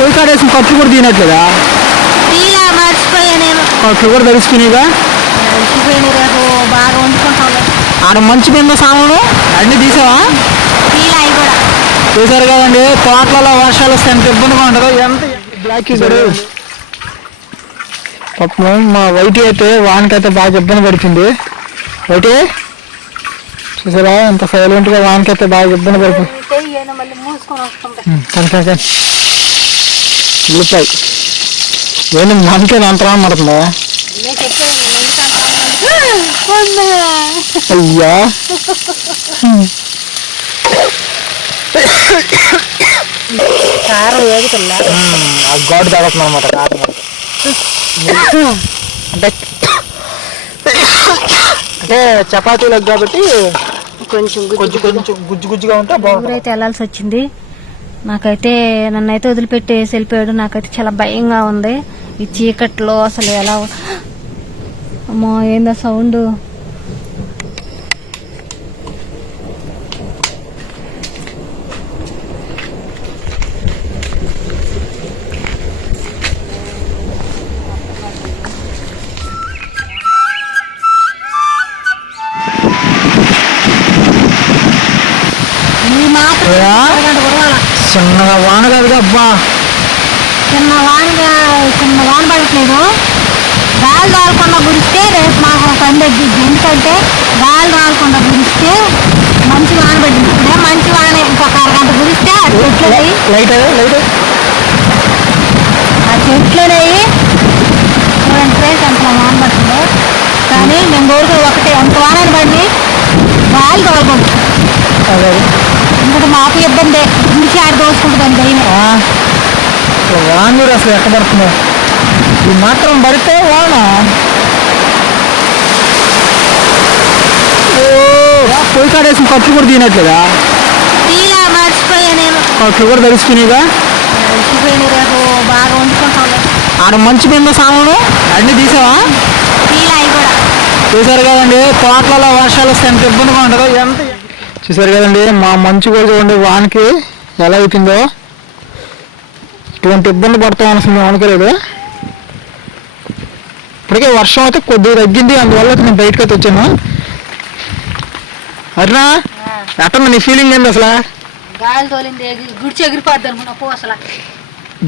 పొయ్యి కాడేసిన కట్లు కూడా తినట్లేదా? కట్లు కూడా తడిసిపోయినాయిగా. రేపు బాగా వండుకుంటాం. ఆడ మంచి మీద సామాను అన్నీ తీసావా? చూసారు కదండి, తోటలలో వర్షాలు వస్తే ఎంత ఇబ్బందిగా ఉంటుందో. ఎంత బ్లాక్ చూసాడు పాపం. మా వైటి అయితే వానకైతే బాగా ఇబ్బంది పడుతుంది. వైటి చూసారా ఎంత సైలెంట్గా వానకైతే బాగా ఇబ్బంది పడుతుంది. ఉల్లిపాయ ఏంటి మనకే అంతరా పడుతుందా? అయ్యా కారం వేగుతుందా? ఘాటు తాగుతుంది అనమాట. కారం అంటే అంటే చపాతీలకు కాబట్టి కొంచెం కొంచెం గుజ్జు గుజ్జుగా ఉంటే బాగుంటుంది. ఊరైతే వెళ్ళాల్సి వచ్చింది. నాకైతే నన్నైతే వదిలిపెట్టి వెళ్ళిపోయాడు. నాకైతే చాలా భయంగా ఉంది. ఈ చీకట్లో అసలు ఎలా అమ్మో ఏందో సౌండ్. చిన్నగా వాన కాదుగా అబ్బా. చిన్న వాన పడట్లేదు. గాలి రాలకుండా గురిస్తే రేపు మాకు పని తగ్గిద్ది. ఎందుకంటే గాలి రాలకుండా గురిస్తే మంచి వాన పడింది. ఇప్పుడే మంచి వాన ఇంకొక అరగంట గురిస్తే ఆ చెట్లనేవి చూడండి ప్లేస్ ఎంత వాన పడుతుందో. కానీ మేము కోరుకుని ఒకటే ఎంత వాన పడి గాలి తోలకూడదు. ఎందుకంటే మాకు ఇబ్బంది. గుడికి ఆడ దోసుకుంటుందని భయం. వాన కూడా అసలు ఎక్కడ పడుతుందో. ఇది మాత్రం పడితే వాన. పొయ్యి కాడేసిన కట్లు కూడా తినట్లేదా? మర్చిపోయాను. కట్లు కూడా తడిసిపోయినాయిగా. రేపు బాగా వండుకుంటాం. ఆడ మంచి మీద సామాను అన్నీ తీసావా? చూసారు కదండి, తోటలలో వర్షాలు వస్తే ఎంత ఇబ్బందిగా ఉంటుందో. ఎంత చూసారు కదండి, మా మంచు కూడా చూడండి వానకి ఎలా అవుతుందో. ఇటువంటి ఇబ్బంది పడతాం అసలు మేము అనుకోలేదు. ఇప్పటికే వర్షం అయితే కొద్దిగా తగ్గింది, అందువల్ల నేను బయటకు అయితే వచ్చాను. అరుణా ఎట్టంది నీ ఫీలింగ్ ఏంది అసలు? గాలి తోలింది, గుడిచి ఎగిరిపోద్ది అనుకున్నా. అసలు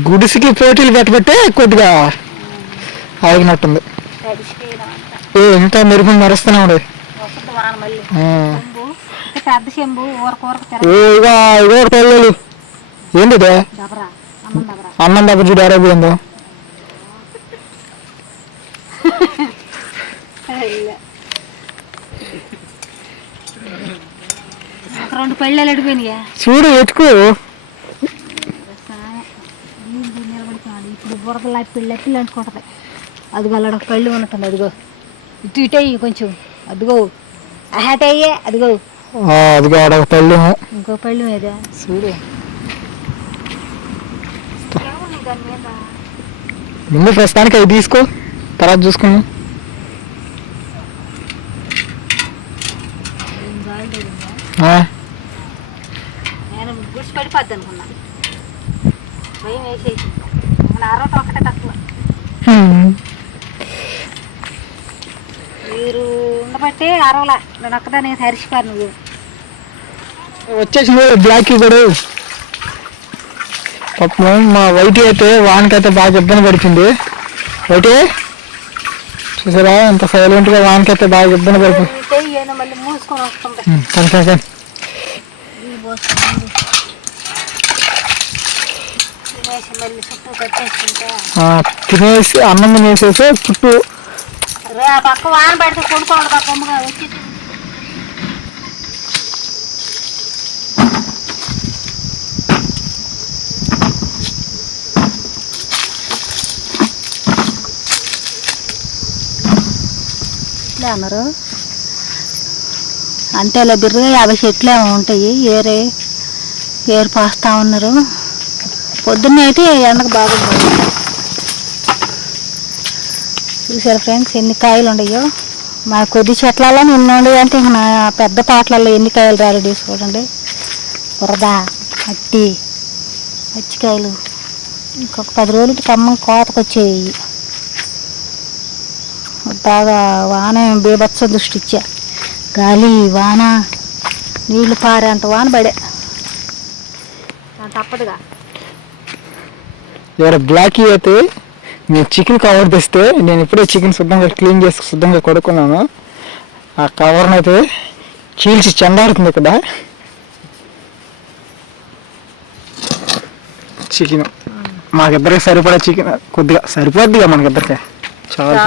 గుడిసికి పోటీలు పెట్టబట్టే కొద్దిగా ఆగినట్టుంది. ఇంకా మెరుపు మరుస్తూనే ఉండదు. పెద్ద చెంబు పిల్లలు ఏంటి అన్నం దగ్గర చూడు ఆరోగ్యందో. రెండు పెళ్ళి అడిపోయినాయా చూడు ఎత్తుకు. ఇప్పుడు బురదలా పెళ్ళి పిల్లి అంటుకుంటది. అదిగో అలా పెళ్ళి ఉన్నట్టుంది. అదిగో ఇటు ఇటయ్యి కొంచెం. అదిగో అహాటయ్యే. అదిగో అదిగో ఆడ పళ్ళు. ఇంకో పళ్ళు మీద చూడు. ముందు ప్రస్తుతానికి అవి తీసుకో, తర్వాత చూసుకున్నాం. నేను గుడిసి పడిపోద్ది అనుకున్నా. భయం వేసేసి అరవటం ఒకటే తక్కువ. మీరు ఉండబట్టి అరవలా. నేను ఒక్కదాన్ని హరిసిపారు. నువ్వు వచ్చేసి బ్లాక్ కూడా పాపం. మా వైటి అయితే వానకైతే బాగా ఇబ్బంది పడుతుంది. వైటి చూసారా ఎంత సైలెంట్గా వానకైతే బాగా ఇబ్బంది పడుతుంది. మళ్ళీ మూసుకొని వస్తుంది. మళ్ళీ చుట్టూ కట్టేసుకుంటా తినేసి అన్నం తినేసేసి చుట్టూ ఆ పక్క వాన పడితే కొనుక్కోండి. పక్క అమ్మగా వచ్చి ఇట్లే అన్నారు. అంతేలా బిర్రుగా 50 చెట్లు ఉంటాయి. ఏరు పోస్తా ఉన్నారు. పొద్దున్నే అయితే ఎండకు బాగుంది. చూసారు ఫ్రెండ్స్ ఎన్ని కాయలు ఉన్నాయో. మా కొద్ది చెట్లలో నిన్న ఉండే అంటే ఇంక నా పెద్ద పాటలలో ఎన్ని కాయలు రాలేదు చూడండి. బురద మట్టి పచ్చికాయలు ఇంకొక 10 రోజులకి ఖమ్మం కోతకు వచ్చేయి. బాగా వాన బీభత్స దృష్టి ఇచ్చా, గాలి వాన నీళ్లు పారేంత వాన పడే తప్పదుగా. ఎవరు బ్లాక్ అయితే మీరు చికెన్ కవర్ తెస్తే నేను ఇప్పుడే చికెన్ శుద్ధంగా క్లీన్ చేసి శుద్ధంగా కొడుకున్నాను. ఆ కవర్ని అయితే చీల్చి చెండాడుతుంది ఇక్కడ చికెన్. మాకిద్దరికి సరిపడా చికెన్ కొద్దిగా సరిపోద్దిగా మనకిద్దరికి చాలా.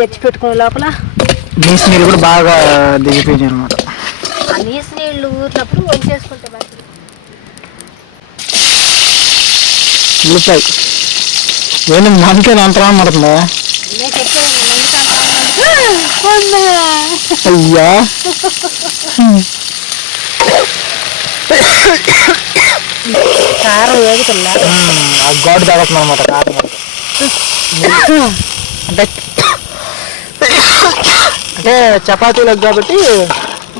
తెచ్చి పెట్టుకునే లోపల నీసు నీళ్ళు కూడా బాగా దిగిపోయినాయి అనమాట. ఆ నీసు నీళ్ళు ఊరినప్పుడు వంచేసుకుంటే ఉల్లిపాయ ఏంటి మనకే అంతరా పడుతుందా? అయ్యా కారం వేగుతుందా? ఘాటు తాగుతుంది అనమాట కారం. అంటే అంటే చపాతీలకు కాబట్టి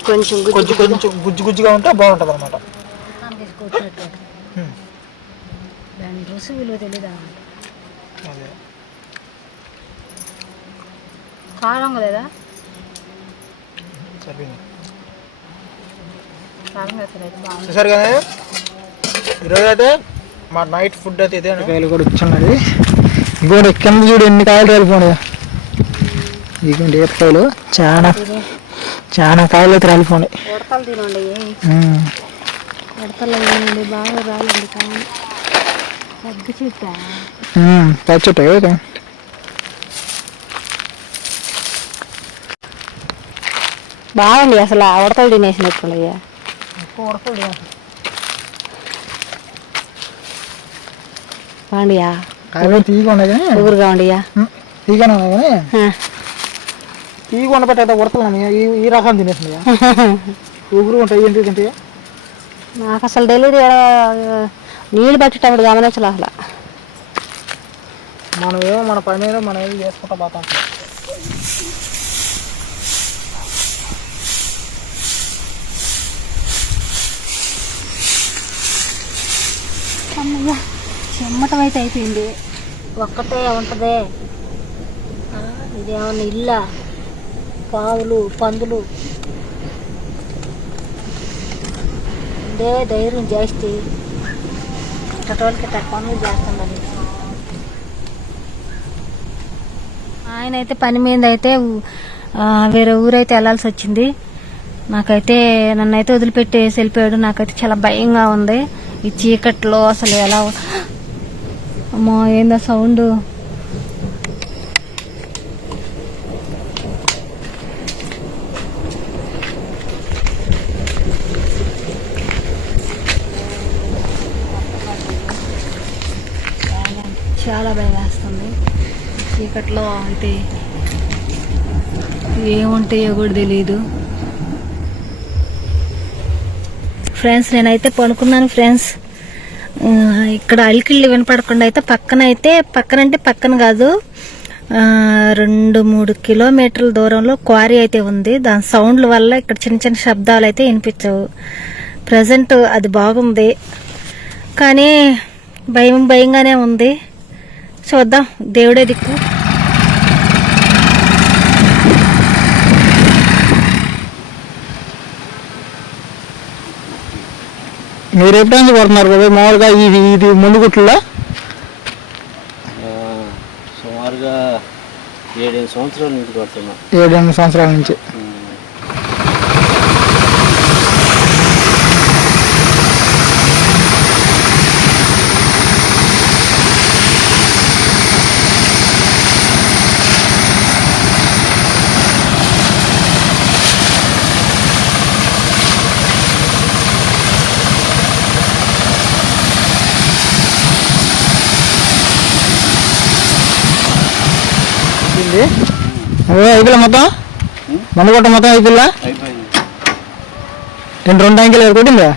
కొంచెం కొంచెం కొంచెం గుజ్జు గుజ్జుగా ఉంటే బాగుంటుంది అనమాట. దాని రుచి విలువ తెలీదా? కారం లేదా? చూసారు కదా, ఈరోజు అయితే మా నైట్ ఫుడ్ అయితే ఇదే. కాయలు కూడా ఇచ్చున్నది. ఇంకోటి కింద చూడు ఎన్ని కాయలు రాలిపోయినాయి. ఇదిగోండి ఈతకాయలు చాలా చాలా కాయలు అయితే రాలిపోయినాయి. ఉడతలు తినండి, ఉడతలు బాగా రాలండి కాయలు. పెద్ద చెట్టు పెద్ద చెట్టు కదా. బాగుంది అసలు. ఆ ఉడతలు తినేసినట్టున్నాయ్యా. ఉడతలు బాగుండియా? కాయలు తీగ ఉన్నాయి కానీ ఊరుగా ఉండియా? తీగనే ఉన్నాయి కానీ తీగ ఉండబెట్టే ఉడతలు ఈ రకం తినేసినాయా? ఊగురు ఉంటాయి ఏంటి తింటాయా? నాకు అసలు తెలియదు. నీళ్ళు పట్టేటప్పుడు గమనించాలి అసలు. మనమేమో మన పని మీద మనం ఏమి చేసుకుంటా పోతాం. అమ్మయ్య చెమ్మటం అయితే అయిపోయింది. ఒక్కటే ఉంటుంది. ఇదేమన్నా ఇల్లా? పావులు పందులు ఉండే ధైర్యం జాస్తి. ఇట్టోళ్ళకి ఇట్ట పనులు చేస్తుండాలి. ఆయన అయితే పని మీద అయితే వేరే ఊరైతే వెళ్ళాల్సి వచ్చింది. నాకైతే నన్నైతే వదిలిపెట్టేసి వెళ్ళిపోయాడు. నాకైతే చాలా భయంగా ఉంది ఈ చీకట్లో. అసలు ఎలా అమ్మో ఏందో సౌండ్. చాలా భయం వేస్తుంది చీకట్లో. అయితే ఏముంటాయో కూడా తెలీదు. ఫ్రెండ్స్ నేనైతే పనుకున్నాను ఫ్రెండ్స్. ఇక్కడ అలికిళ్ళు వినపడకుండా అయితే పక్కనంటే పక్కన కాదు, 2-3 కిలోమీటర్ల దూరంలో క్వారీ అయితే ఉంది. దాని సౌండ్ల వల్ల ఇక్కడ చిన్న చిన్న శబ్దాలు అయితే వినిపించవు. ప్రజెంట్ అది బాగుంది కానీ భయంగానే ఉంది. చూద్దాం, దేవుడే దిక్కు. మీరు ఎప్పుడైనా కొడుతున్నారు కదా మామూలుగా ఇది ముందుగుట్లో? సుమారుగా 7-8 సంవత్సరాల నుంచి కొడుతున్నా. 7-8 సంవత్సరాల నుంచి. అయిపోలే మొత్తం మందుకొట్ట మొత్తం అయిపోయిందా? నేను 2 ట్యాంకులు కొట్టిందా?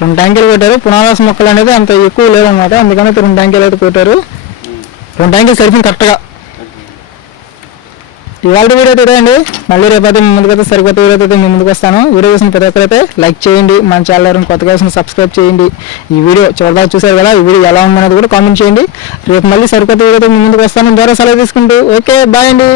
2 ట్యాంకులు కొట్టారు. పునాదాస మొక్కలు అనేది అంత ఎక్కువ లేదన్నమాట, అందుకని 2 ట్యాంకులు అయితే కొట్టారు. 2 ట్యాంకులు సరిపోయింది కరెక్ట్గా. ఇవాళ వీడియో అయితే ఇదే అండి. మళ్ళీ రేపైతే మీ ముందుకైతే సరికొత్త వీడియో అయితే మీ ముందుకు వస్తాను. వీడియో చూసిన ప్రతి ఒక్కరైతే లైక్ చేయండి, మన ఛానల్ ఎవరైనా కొత్తగా చూసిన సబ్స్క్రైబ్ చేయండి. ఈ వీడియో చివరిదాకా చూసారు కదా, ఈ వీడియో ఎలా ఉందనేది కూడా కామెంట్ చేయండి. రేపు మళ్ళీ సరికొత్త వీడియోతో మీ ముందుకు వస్తాను. ద్వారా సెలవు తీసుకుంటూ ఓకే బాయ్ అండి.